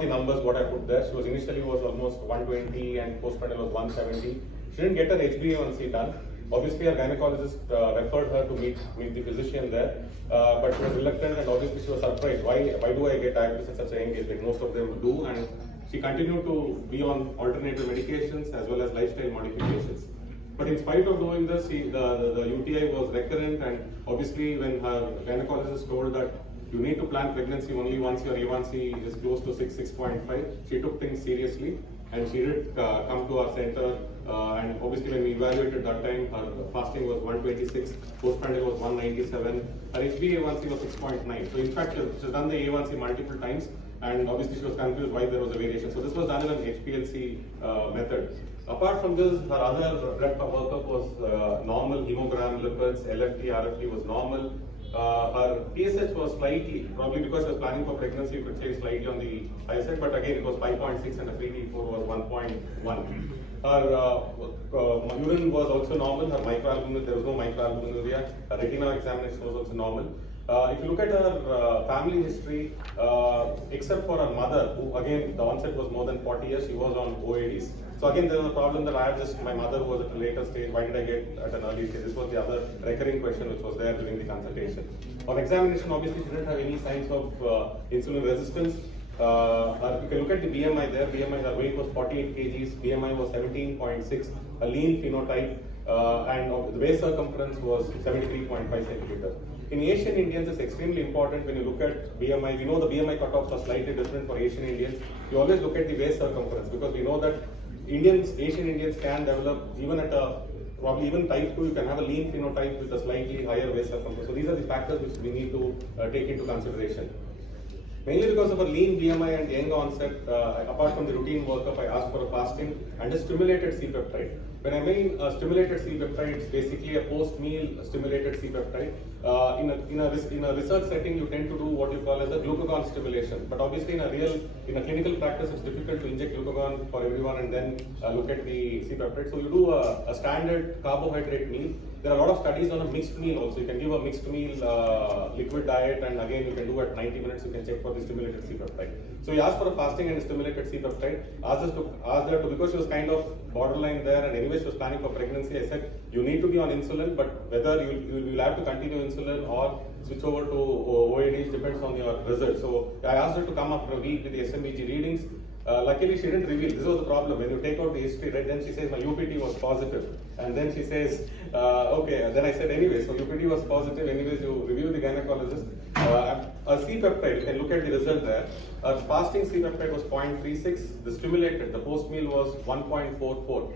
The numbers what I put there. She was initially almost 120 and postpartum was 170. She didn't get her HbA1c done. Obviously, her gynecologist referred her to meet the physician there, but she was reluctant and obviously she was surprised. Why do I get diabetes at such a young age? Like most of them do, and she continued to be on alternative medications as well as lifestyle modifications. But in spite of doing this, the UTI was recurrent, and obviously when her gynecologist told that you need to plan pregnancy only once your A1C is close to 6.5. She took things seriously and she did come to our center. And obviously, when we evaluated that time, her fasting was 126, postprandial was 197, her HbA1c was 6.9. So, in fact, she's done the A1C multiple times, and obviously, she was confused why there was a variation. So, this was done in an HPLC method. Apart from this, her other blood workup was normal, hemogram, lipids, LFT, RFT was normal. Her PSH was slightly, probably because she was planning for pregnancy, you could say slightly on the high side, but again it was 5.6 and her free T4 was 1.1. Her urine was also normal, her microalbumin, there was no microalbuminuria. Her retina examination was also normal. If you look at her family history, except for her mother, who again the onset was more than 40 years, she was on OADs. So again, there was a problem that I had just, my mother was at a later stage, why did I get at an early stage? This was the other recurring question which was there during the consultation. On examination, obviously she didn't have any signs of insulin resistance. You can look at the BMI there, her weight was 48 kgs, BMI was 17.6, a lean phenotype, and the waist circumference was 73.5 centimeters. In Asian Indians, it's extremely important when you look at BMI. We know the BMI cutoffs are slightly different for Asian Indians. You always look at the waist circumference because we know that Asian Indians can develop, even at probably even type 2, you can have a lean phenotype with a slightly higher waist circumference. So these are the factors which we need to take into consideration. Mainly because of a lean BMI and young onset, apart from the routine workup, I asked for a fasting and a stimulated C-peptide. When I mean stimulated C-peptide, it's basically a post-meal stimulated C-peptide. In a research setting, you tend to do what you call as a glucagon stimulation. But obviously, in a clinical practice, it's difficult to inject glucagon for everyone and then look at the C-peptide. So you do a standard carbohydrate meal. There are a lot of studies on a mixed meal also. You can give a mixed meal liquid diet, and again you can do at 90 minutes. You can check for the stimulated C-peptide. So we asked for a fasting and stimulated C-peptide. Asked her to, because she was kind of borderline there, and anyway she was planning for pregnancy. I said you need to be on insulin, but whether you will have to continue insulin or switch over to OADs depends on your result. So I asked her to come after a week with the SMBG readings. Luckily, she didn't reveal. This was the problem. When you take out the history, right, then she says my UPT was positive, and then she says, okay. Then I said, anyway, so UPT was positive. Anyways, you review the gynecologist. A C-peptide, you can look at the result there. Fasting C-peptide was 0.36. The stimulated, the post meal was 1.44.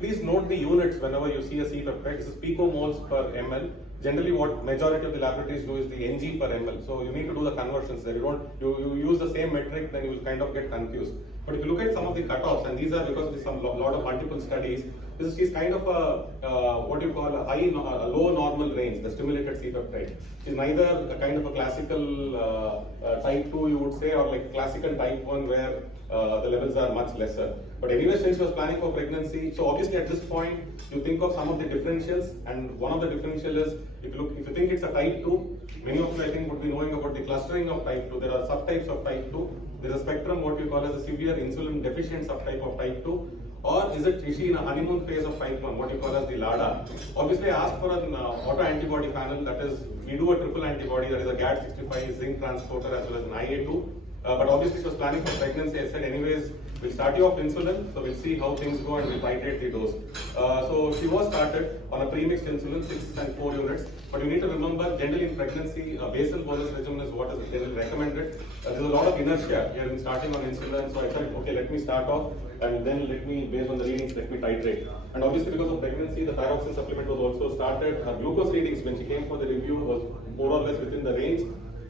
Please note the units whenever you see a C-peptide. This is picomoles per ml. Generally, what majority of the laboratories do is the ng per ml. So you need to do the conversions there. You use the same metric, then you will kind of get confused. But if you look at some of the cutoffs, and these are because of a lot of multiple studies, this is kind of a what you call a low normal range, the stimulated C-peptide. It's neither a kind of a classical type 2, you would say, or like classical type 1 where the levels are much lesser. But anyway, since she was planning for pregnancy, so obviously at this point, you think of some of the differentials, and one of the differential is, if you think it's a type 2, many of you I think would be knowing about the clustering of type 2. There are subtypes of type 2. There is a spectrum, what you call as a severe insulin deficient subtype of type 2. Or is she in a honeymoon phase of type 1, what you call as the LADA? Obviously, I asked for an autoantibody panel, that is, we do a triple antibody, that is a GAD65 zinc transporter as well as an IA2. But obviously, she was planning for pregnancy. I said, anyways, we'll start you off insulin, so we'll see how things go and we'll titrate the dose. So she was started on a premixed insulin, 6 and 4 units. But you need to remember, generally in pregnancy, a basal bolus regimen is what is generally recommended. There's a lot of inertia here in starting on insulin, so I said, okay, let me start off and then let me, based on the readings, let me titrate. And obviously, because of pregnancy, the thyroxine supplement was also started. Her glucose readings, when she came for the review, was more or less within the range.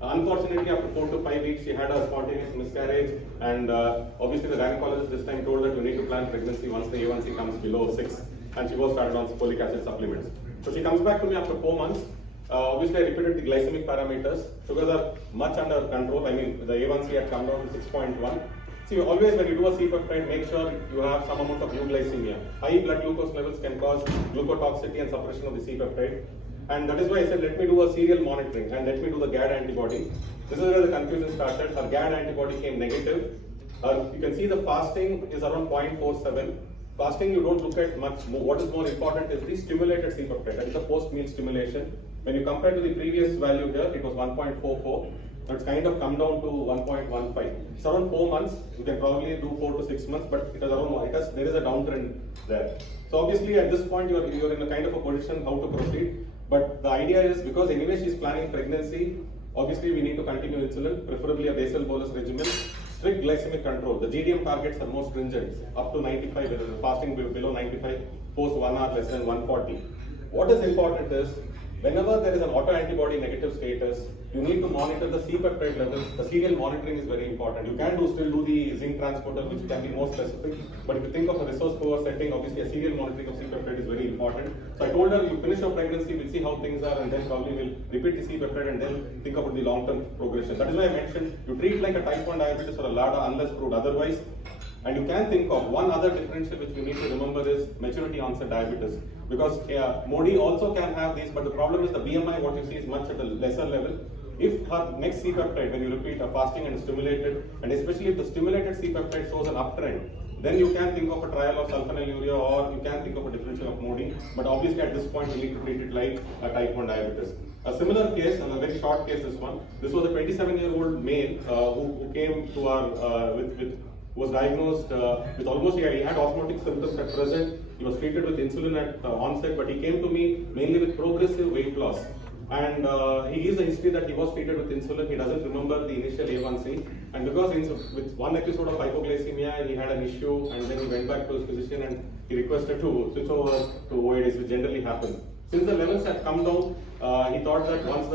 Unfortunately, after 4 to 5 weeks, she had a spontaneous miscarriage, and obviously the gynecologist this time told her you need to plan pregnancy once the A1C comes below 6, and she was started on folic acid supplements. So she comes back to me after 4 months. Obviously, I repeated the glycemic parameters. Sugars are much under control. I mean, the A1C had come down to 6.1. See, always when you do a C-peptide, make sure you have some amount of euglycemia. High blood glucose levels can cause glucotoxicity and suppression of the C-peptide. And that is why I said, let me do a serial monitoring and let me do the GAD antibody. This is where the confusion started. Her GAD antibody came negative. You can see the fasting is around 0.47. Fasting, you don't look at much more. What is more important is the stimulated C-peptide, that is the post-meal stimulation. When you compare to the previous value here, it was 1.44. Now it's kind of come down to 1.15. It's around 4 months. You can probably do 4 to 6 months, but it is around, there is a downtrend there. So obviously at this point you're in a kind of a position how to proceed. But the idea is, because anyway she's planning pregnancy, obviously we need to continue insulin, preferably a basal bolus regimen. Strict glycemic control. The GDM targets are more stringent, up to 95, fasting below 95, post 1 hour less than 140. What is important is, whenever there is an autoantibody negative status, you need to monitor the C-peptide levels. The serial monitoring is very important. You can still do the zinc transporter, which can be more specific. But if you think of a resource poor setting, obviously a serial monitoring of C-peptide is very important. So I told her, you finish your pregnancy, we'll see how things are, and then probably we'll repeat the C-peptide and then think about the long-term progression. That is why I mentioned, you treat like a type 1 diabetes or a LADA unless proved otherwise. And you can think of one other differential which we need to remember is maturity onset diabetes. Because Modi also can have these, but the problem is the BMI, what you see, is much at a lesser level. If her next C-peptide, when you repeat a fasting and stimulated, and especially if the stimulated C-peptide shows an uptrend, then you can think of a trial of sulfonylurea, or you can think of a differential of Modi. But obviously at this point, you need to treat it like a type 1 diabetes. A similar case, and a very short case, this one. This was a 27-year-old male who came to our was diagnosed with almost, he had osmotic symptoms at present. He was treated with insulin at onset, but he came to me mainly with progressive weight loss. And he gives a history that he was treated with insulin. He doesn't remember the initial A1C. And because with one episode of hypoglycemia, he had an issue, and then he went back to his physician and he requested to switch over to OADs, which generally happens. Since the levels had come down, he thought that once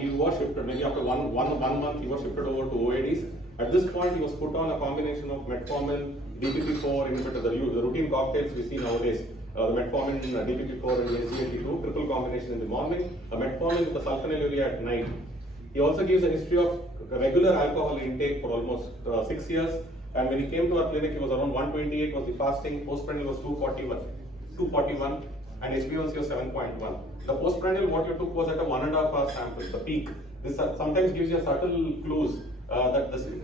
he was shifted, maybe after one month, he was shifted over to OADs. At this point, he was put on a combination of metformin, DPP-4 inhibitor, the routine cocktails we see nowadays. The metformin, DPP-4 and SGLT2, triple combination in the morning, a metformin with the sulfonylurea at night. He also gives a history of regular alcohol intake for almost 6 years. And when he came to our clinic, he was around 128 was the fasting, postprandial was 241, and HbA1c was 7.1. The postprandial, what you took was at a 1.5 hour sample, the peak. This sometimes gives you a subtle clues.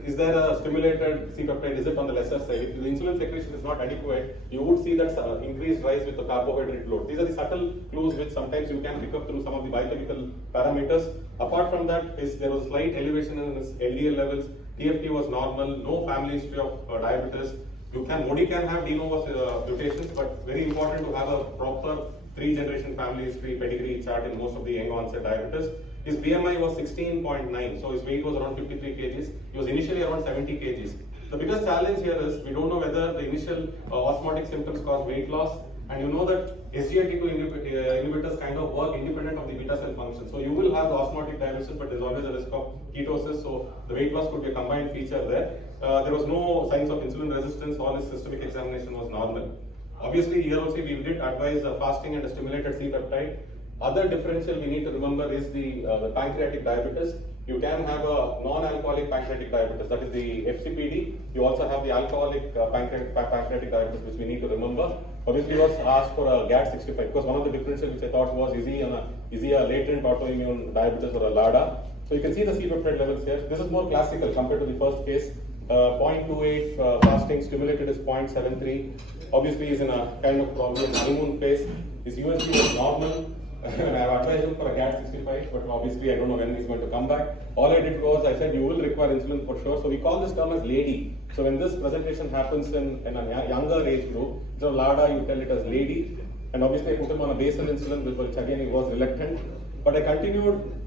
Is there a stimulated C-peptide? Is it on the lesser side? If the insulin secretion is not adequate, you would see that increased rise with the carbohydrate load. These are the subtle clues which sometimes you can pick up through some of the biochemical parameters. Apart from that, there was slight elevation in his LDL levels. TFT was normal. No family history of diabetes. Modi can have de novo mutations, but very important to have a proper 3-generation family history pedigree chart in most of the young onset diabetes. His BMI was 16.9, so his weight was around 53 kgs. He was initially around 70 kgs. The biggest challenge here is we don't know whether the initial osmotic symptoms cause weight loss, and you know that SGLT2 inhibitors kind of work independent of the beta cell function. So you will have the osmotic diabetes, but there's always a risk of ketosis, so the weight loss could be a combined feature there. There was no signs of insulin resistance. All his systemic examination was normal. Obviously, here also we did advise fasting and a stimulated C-peptide. Other differential we need to remember is the pancreatic diabetes. You can have a non-alcoholic pancreatic diabetes, that is the FCPD. You also have the alcoholic pancreatic diabetes, which we need to remember. Obviously, he was asked for a GAD65 because one of the differentials which I thought was, is he a latent autoimmune diabetes or a LADA? So you can see the C-peptide levels here. This is more classical compared to the first case. 0.28 fasting, stimulated is 0.73. Obviously, he's in a kind of probably an honeymoon phase. His USG was normal. I've advised him for a GAD65, but obviously I don't know when he's going to come back. All I did was I said you will require insulin for sure. So we call this term as lady. So when this presentation happens in a younger age group, so LADA, you tell it as lady. And obviously I put him on a basal insulin, which again he was reluctant. But I continued.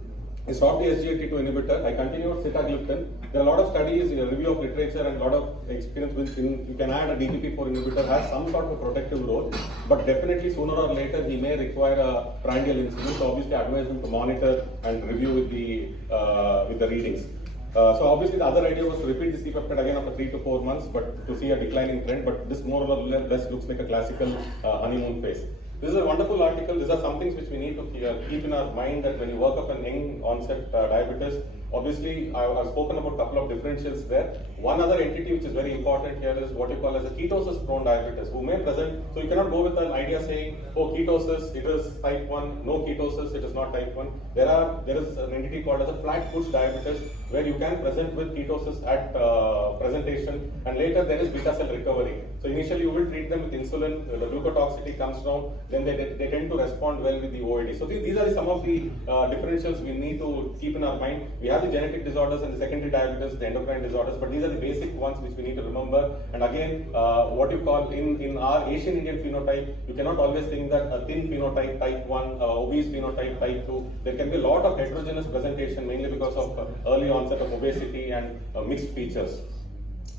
I stopped the SGLT2 inhibitor. I continued sitagliptin. There are a lot of studies, a review of literature, and a lot of experience with you can add a DPP-4 inhibitor has some sort of a protective role, but definitely sooner or later he may require a prandial insulin. So obviously, I advise him to monitor and review with the readings. So obviously, the other idea was to repeat the C-peptide again after 3 to 4 months, but to see a declining trend. But this more or less looks like a classical honeymoon phase. This is a wonderful article. These are some things which we need to keep in our mind that when you work up an young onset diabetes, Obviously, I've spoken about a couple of differentials there. One other entity which is very important here is what you call as a ketosis-prone diabetes, who may present. So you cannot go with an idea saying, oh, ketosis, it is type 1, no ketosis, it is not type 1. There is an entity called as a flat push diabetes, where you can present with ketosis at presentation, and later there is beta cell recovery. So initially you will treat them with insulin, the glucotoxicity comes down, then they tend to respond well with the OAD. So these are some of the differentials we need to keep in our mind. We have the genetic disorders and the secondary diabetes, the endocrine disorders, but these are the basic ones which we need to remember. And again, what you call in our Asian Indian phenotype, you cannot always think that a thin phenotype, type 1, obese phenotype, type 2. There can be a lot of heterogeneous presentation, mainly because of early onset of obesity and mixed features.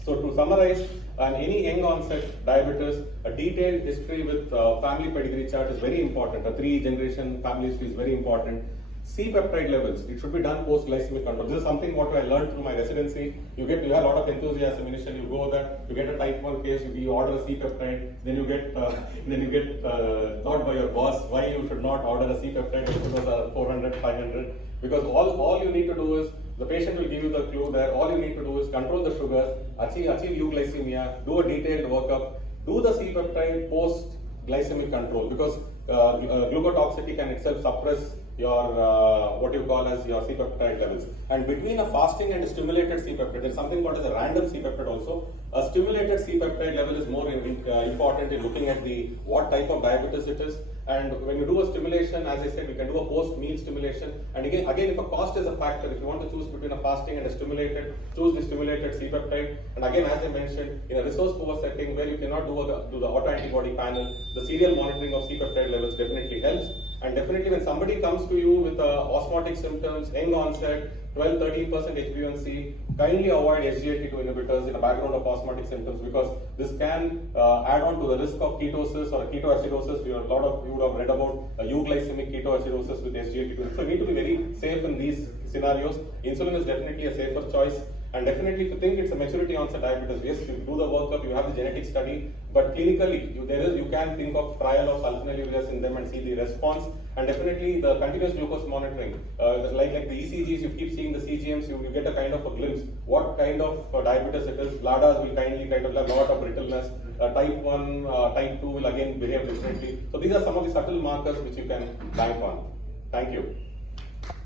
So to summarize, any young onset diabetes, a detailed history with family pedigree chart is very important. A 3-generation family history is very important. C-peptide levels, it should be done post-glycemic control. This is something what I learned through my residency. You have a lot of enthusiasm initially. You go there, you get a type 1 case, you order a C-peptide, then you get taught by your boss why you should not order a C-peptide if it was 400, 500. Because all you need to do is, the patient will give you the clue there. All you need to do is control the sugars, achieve euglycemia, do a detailed workup, do the C-peptide post-glycemic control, because glucotoxicity can itself suppress your what you call as your C-peptide levels. And between a fasting and a stimulated C-peptide, there is something called as a random C-peptide also. A stimulated C-peptide level is more important in looking at what type of diabetes it is. And when you do a stimulation, as I said, we can do a post-meal stimulation. And again, if a cost is a factor, if you want to choose between a fasting and a stimulated, choose the stimulated C-peptide. And again, as I mentioned, in a resource-poor setting where you cannot do the autoantibody panel, the serial monitoring of C-peptide levels definitely helps. And definitely when somebody comes to you with osmotic symptoms, young onset, 12-13% HbA1c, kindly avoid SGLT2 inhibitors in a background of osmotic symptoms, because this can add on to the risk of ketosis or ketoacidosis. A lot of you would have read about euglycemic ketoacidosis with SGLT2. So you need to be very safe in these scenarios. Insulin is definitely a safer choice. And definitely, if you think it's a maturity onset diabetes, yes, you do the workup, you have the genetic study, but clinically, you can think of trial of sulfonylureas in them and see the response. And definitely, the continuous glucose monitoring, like the ECGs, you keep seeing the CGMs, you get a kind of a glimpse what kind of diabetes it is. LADAs will kindly have a lot of brittleness. Type 1, type 2 will again behave differently. So these are some of the subtle markers which you can bank on. Thank you.